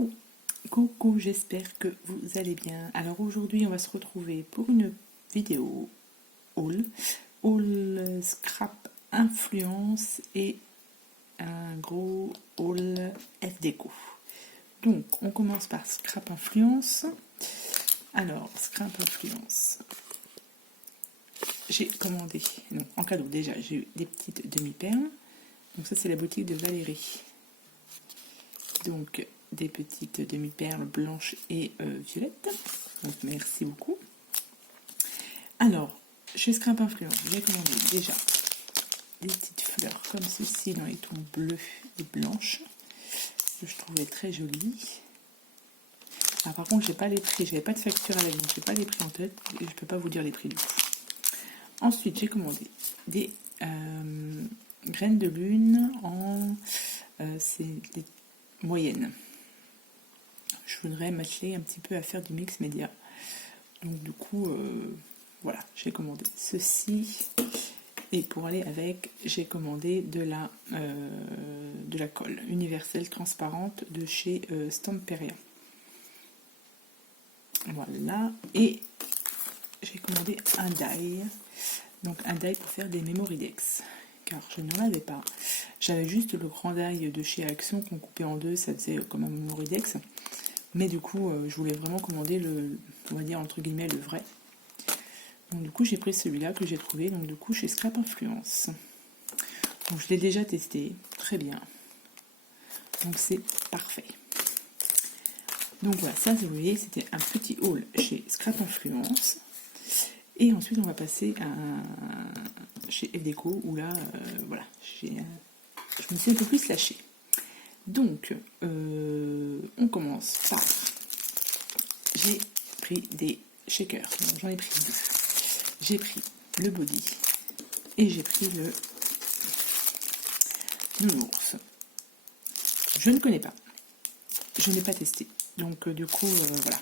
Coucou, coucou, j'espère que vous allez bien. Alors aujourd'hui, on va se retrouver pour une vidéo haul scrap influence et un gros haul FDeco. Donc, on commence par scrap influence. Alors, scrap influence. J'ai commandé, non, en cadeau déjà, j'ai eu des petites demi-perles. Donc ça, c'est la boutique de Valérie. Donc, des petites demi-perles blanches et violettes. Donc, merci beaucoup. Alors, chez Scrap Influence, j'ai commandé déjà des petites fleurs comme ceci dans les tons bleus et blanches, que je trouvais très jolies. Alors, par contre, j'ai pas les prix, j'avais pas de facture avec, donc j'ai pas les prix en tête et je peux pas vous dire les prix du coup. Ensuite, j'ai commandé des graines de lune en c'est des moyennes. Je voudrais m'atteler un petit peu à faire du mix média. Donc du coup, voilà, j'ai commandé ceci. Et pour aller avec, j'ai commandé de la colle universelle transparente de chez Stamperia. Voilà. Et j'ai commandé un die. Donc un die pour faire des Memoridex. Car je n'en avais pas. J'avais juste le grand die de chez Action qu'on coupait en deux, ça faisait comme un Memoridex. Mais du coup, je voulais vraiment commander on va dire entre guillemets, le vrai. Donc du coup, j'ai pris celui-là que j'ai trouvé, donc du coup, chez Scrap Influence. Donc je l'ai déjà testé, très bien. Donc c'est parfait. Donc voilà, ça, vous voyez, c'était un petit haul chez Scrap Influence. Et ensuite, on va passer chez FDeco, où là, voilà, je me suis un peu plus lâchée. Donc, on commence par... J'ai pris des shakers, j'en ai pris deux. J'ai pris le body et j'ai pris le nounours. Je ne connais pas, je n'ai pas testé. Donc, du coup, voilà,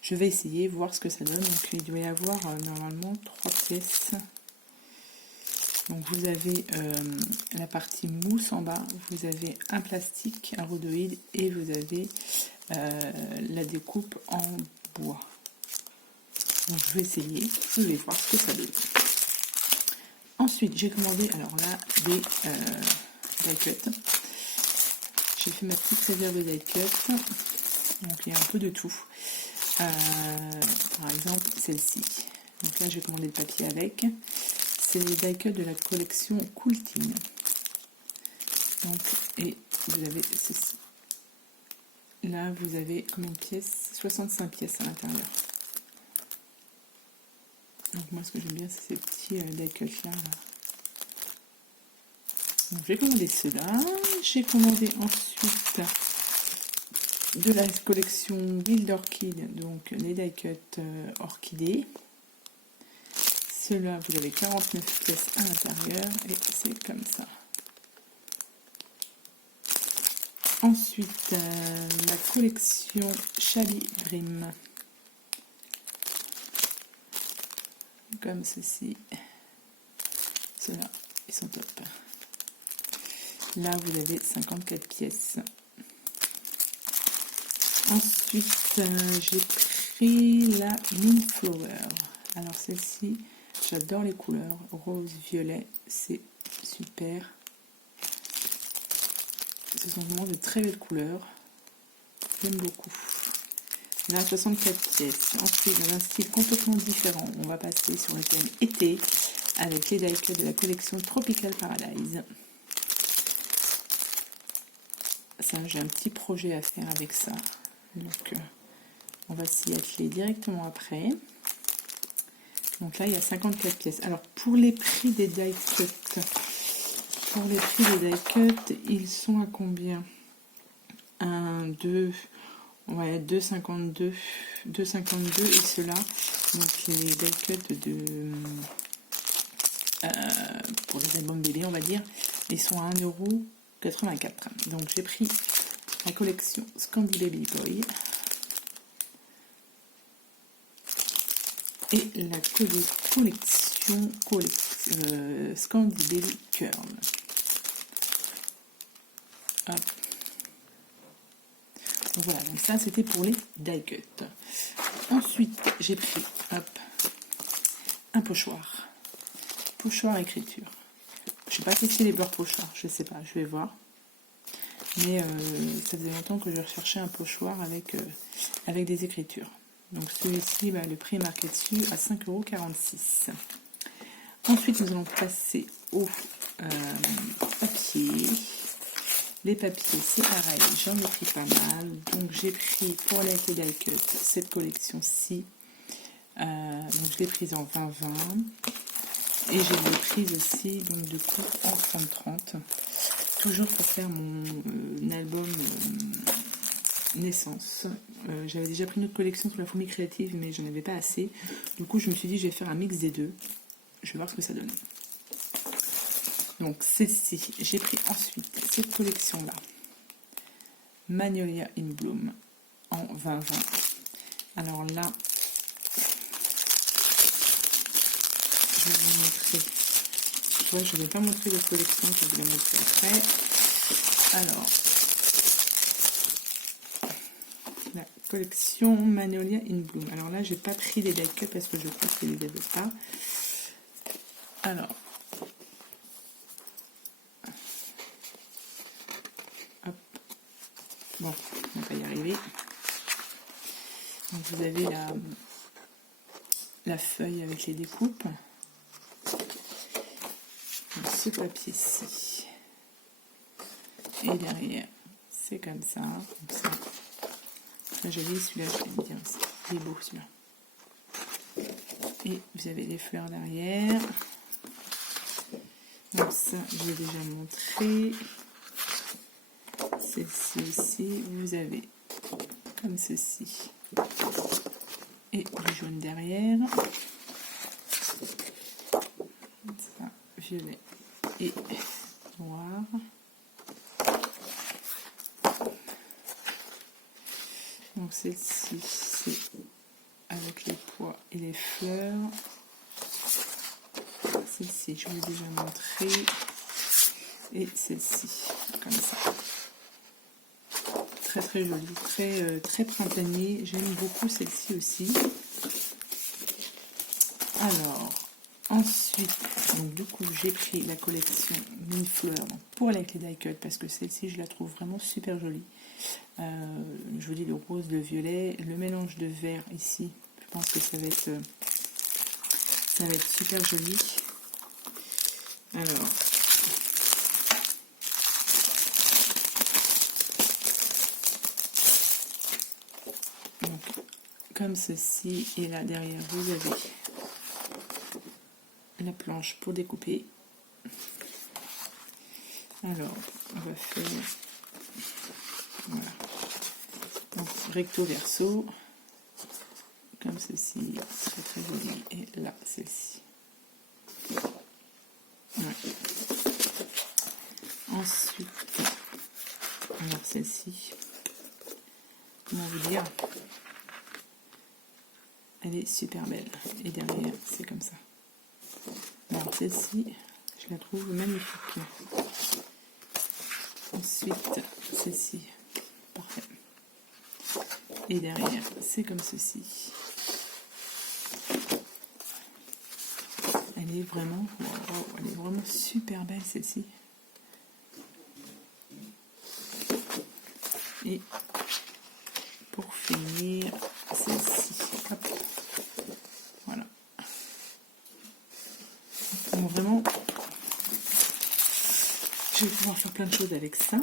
je vais essayer, voir ce que ça donne. Donc, il doit y avoir normalement 3 pièces. Donc vous avez la partie mousse en bas, vous avez un plastique, un rhodoïde et vous avez la découpe en bois. Donc je vais essayer, je vais voir ce que ça donne. Ensuite j'ai commandé alors là des die cuts. J'ai fait ma petite réserve de die cuts. Donc il y a un peu de tout. Par exemple celle-ci. Donc là j'ai commandé le papier avec. C'est les die cuts de la collection Cooltine. Donc, et vous avez ceci. Là, vous avez combien de pièces? 65 pièces à l'intérieur. Donc, moi, ce que j'aime bien, c'est ces petits die cuts là. Donc, j'ai commandé ceux-là. J'ai commandé ensuite de la collection Wild Orchid, donc les die cuts orchidées. Ceux-là, vous avez 49 pièces à l'intérieur et c'est comme ça. Ensuite, la collection Chabi Dream. Comme ceci. Ceux-là, ils sont top. Là, vous avez 54 pièces. Ensuite, j'ai pris la Moonflower. Alors, celle-ci, j'adore les couleurs. Rose, violet, c'est super. Ce sont vraiment de très belles couleurs. J'aime beaucoup. Là, 64 pièces. Ensuite, dans un style complètement différent, on va passer sur le thème été avec les die cuts de la collection Tropical Paradise. Ça, j'ai un petit projet à faire avec ça. Donc, on va s'y atteler directement après. Donc là, il y a 54 pièces. Alors, pour les prix des die cuts, ils sont à combien? 1, 2, ouais, 2,52, 2,52 et ceux-là, donc les die cuts pour les albums bébés, on va dire, ils sont à 1,84 €. Donc j'ai pris la collection Scandi Baby Boy et la collection Scandi Baby Curl. Hop. Donc voilà, donc ça c'était pour les die cut. Ensuite, j'ai pris un pochoir. Pochoir écriture. Je sais pas si c'est les beurres pochoirs, je sais pas, je vais voir. Mais ça faisait longtemps que je recherchais un pochoir avec des écritures. Donc celui-ci, le prix est marqué dessus à 5,46 €. Ensuite, nous allons passer au papier. Les papiers, c'est pareil, j'en ai pris pas mal. Donc j'ai pris pour les die cut cette collection-ci. Donc je l'ai prise en 20-20. Et je l'ai prise aussi donc du coup en 30-30. Toujours pour faire mon album naissance. J'avais déjà pris une autre collection pour la fourmi créative, mais je n'avais pas assez. Du coup, je me suis dit, je vais faire un mix des deux. Je vais voir ce que ça donne. Donc, celle-ci, j'ai pris ensuite cette collection-là. Magnolia in Bloom en 20-20. Alors là, je vais vous montrer. Je ne vais pas montrer les collections, je vais vous les montrer après. Alors, la collection Magnolia in Bloom. Alors là, j'ai pas pris les die cut parce que je crois qu'il ne les avait pas. Alors, hop. Bon, on va y arriver. Donc vous avez la feuille avec les découpes. Donc, ce papier-ci. Et derrière, c'est comme ça. Très joli, celui-là, je l'aime bien aussi. Il est beau, celui-là. Et vous avez les fleurs derrière. Donc ça, je l'ai déjà montré. Celle-ci aussi, vous avez comme ceci. Et du jaune derrière. Ça, violet et noir. Donc celle-ci, c'est avec les pois et les fleurs. Celle-ci, je vous l'ai déjà montré. Et celle-ci, comme ça. Très très jolie, très printanier. J'aime beaucoup celle-ci aussi. Alors, ensuite, donc du coup, j'ai pris la collection Mille Fleurs pour avec les die cut parce que celle-ci, je la trouve vraiment super jolie. Je vous dis le rose, le violet, le mélange de vert ici. Je pense que ça va être super joli. Alors, donc, comme ceci, et là derrière vous avez la planche pour découper. Alors, on va faire voilà. Donc, recto verso, comme ceci, très très joli. Et là, celle-ci. Ouais. Ensuite, alors celle-ci, comment vous dire, elle est super belle. Et derrière, c'est comme ça. Alors celle-ci, je la trouve magnifique. Ensuite, celle-ci, parfait. Et derrière, c'est comme ceci. Elle est vraiment, wow, elle est vraiment super belle celle-ci. Et pour finir, celle-ci. Hop. Voilà. Donc vraiment, je vais pouvoir faire plein de choses avec ça.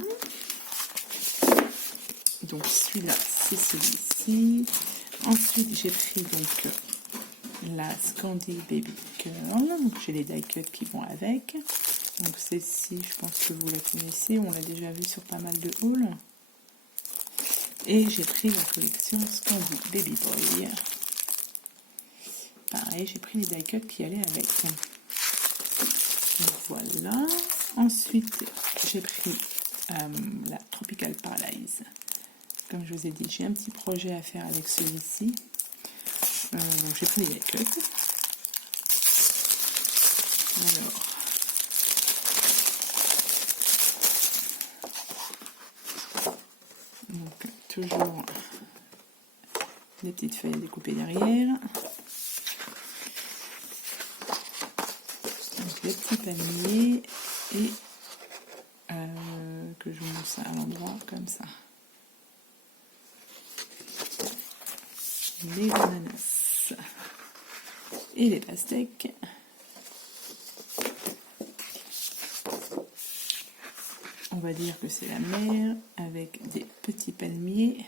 Donc celui-là, c'est celui-ci. Ensuite, j'ai pris donc la Scandi Baby Girl. Donc j'ai les die cut qui vont avec. Donc celle-ci, je pense que vous la connaissez. On l'a déjà vue sur pas mal de hauls. Et j'ai pris la collection Scandi Baby Boy. Pareil, j'ai pris les die cut qui allaient avec. Donc voilà. Ensuite, j'ai pris la Tropical Paradise. Comme je vous ai dit, j'ai un petit projet à faire avec celui-ci. Donc j'ai pris les die cut. Alors, Donc toujours des petites feuilles à découper derrière. Donc les petits paniers et que je vous montre ça à l'endroit comme ça. Les ananas et les pastèques. On va dire que c'est la mer avec des petits palmiers,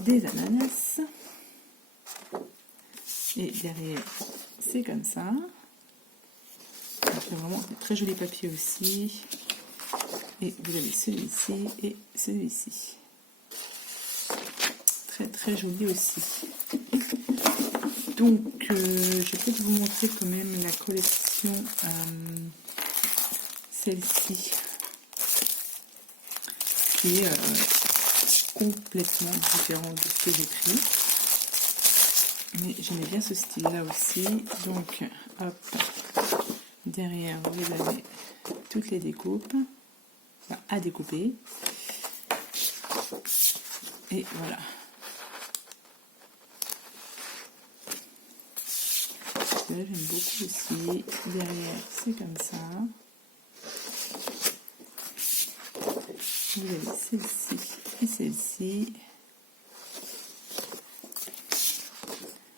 des ananas. Et derrière, c'est comme ça. C'est vraiment des très jolis papiers aussi. Et vous avez celui-ci et celui-ci. Très très joli aussi. Donc, je vais peut-être vous montrer quand même la collection, celle-ci, qui est complètement différente de ce que j'ai pris. Mais j'aimais bien ce style-là aussi. Donc, hop, derrière, vous avez toutes les découpes, enfin, à découper. Et voilà. J'aime beaucoup aussi. Derrière, c'est comme ça. Vous avez celle-ci et celle-ci.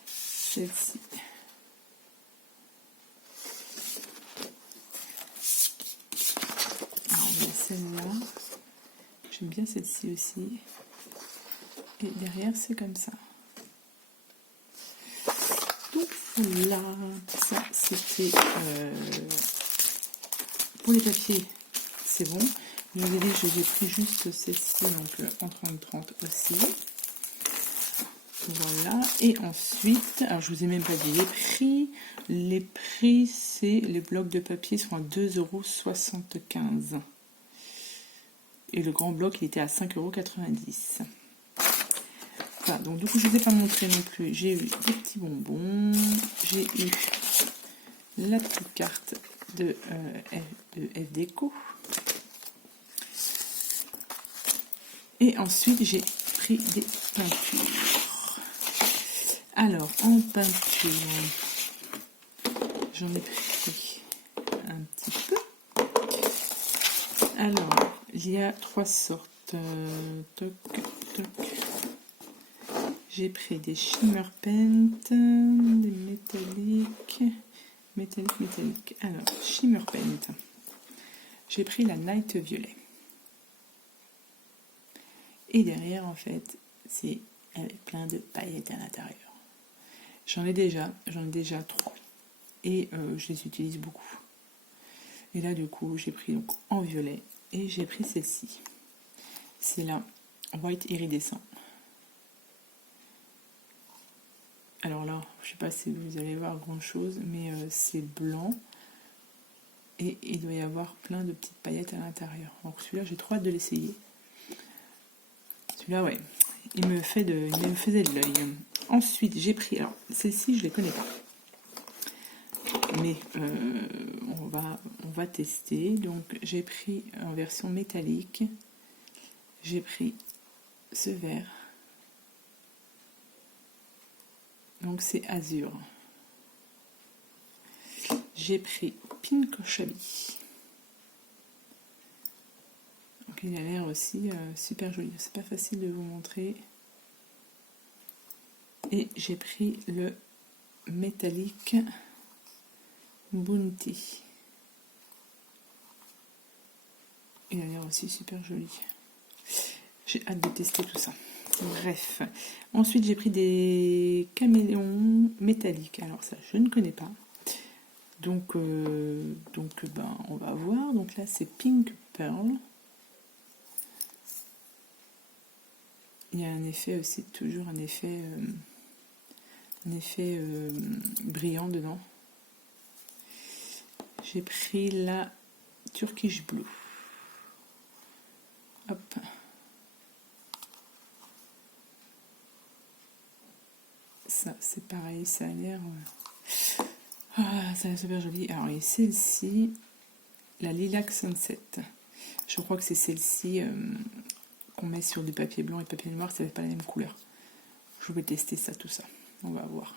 Celle-ci. Alors, il y a celle-là. J'aime bien celle-ci aussi. Et derrière, c'est comme ça. Donc voilà, ça c'était pour les papiers, c'est bon. Je vous ai dit que j'ai pris juste celle-ci, donc en 30-30 aussi. Voilà, et ensuite, alors je vous ai même pas dit les prix. Les prix, c'est les blocs de papier sont à 2,75 €. Et le grand bloc, il était à 5,90 €. Voilà, donc du coup, je ne vous ai pas montré non plus. J'ai eu des petits bonbons, j'ai eu la petite carte de F-Déco. Et ensuite, j'ai pris des peintures. Alors, en peinture, j'en ai pris un petit peu. Alors, il y a 3 sortes. Toc, toc. J'ai pris des shimmer paint, des métalliques. Alors, shimmer paint. J'ai pris la night violet. Et derrière, en fait, c'est avec plein de paillettes à l'intérieur. J'en ai déjà 3. Et je les utilise beaucoup. Et là, du coup, j'ai pris donc en violet. Et j'ai pris celle-ci. C'est la White Iridescent. Alors là, je ne sais pas si vous allez voir grand chose, mais c'est blanc. Et il doit y avoir plein de petites paillettes à l'intérieur. Donc celui-là, j'ai trop hâte de l'essayer. Celui-là, ouais, il me faisait de l'œil. Ensuite, j'ai pris, alors celle-ci, je ne les connais pas. Mais on va tester. Donc j'ai pris en version métallique. J'ai pris ce vert. Donc c'est azur. J'ai pris Pink Chabi. Donc il a l'air aussi super joli. C'est pas facile de vous montrer. Et j'ai pris le métallique Bounty. Il a l'air aussi super joli. J'ai hâte de tester tout ça. Bref. Ensuite, j'ai pris des caméléons métalliques. Alors ça, je ne connais pas. Donc ben, on va voir. Donc là, c'est Pink Pearl. Il y a un effet aussi, toujours un effet brillant dedans. J'ai pris la Turkish Blue. Hop. Ça, c'est pareil, ça a l'air... ça a l'air super joli. Alors, et celle-ci, la Lilac Sunset. Je crois que c'est celle-ci qu'on met sur du papier blanc et papier noir, ça n'est pas la même couleur. Je vais tester ça, tout ça. On va voir.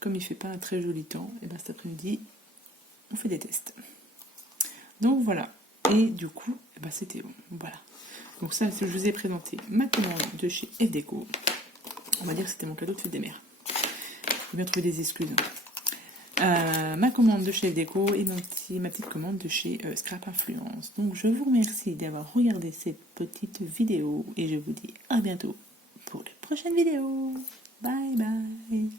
Comme il fait pas un très joli temps, et ben cet après-midi, on fait des tests. Donc voilà. Et du coup, et ben c'était bon. Voilà. Donc ça, je vous ai présenté ma commande de chez FDeco. On va dire que c'était mon cadeau de fête des mères. J'ai bien trouvé des excuses. Ma commande de chez FDeco et ma petite commande de chez Scrap Influence. Donc je vous remercie d'avoir regardé cette petite vidéo et je vous dis à bientôt pour de prochaines vidéos. Bye bye.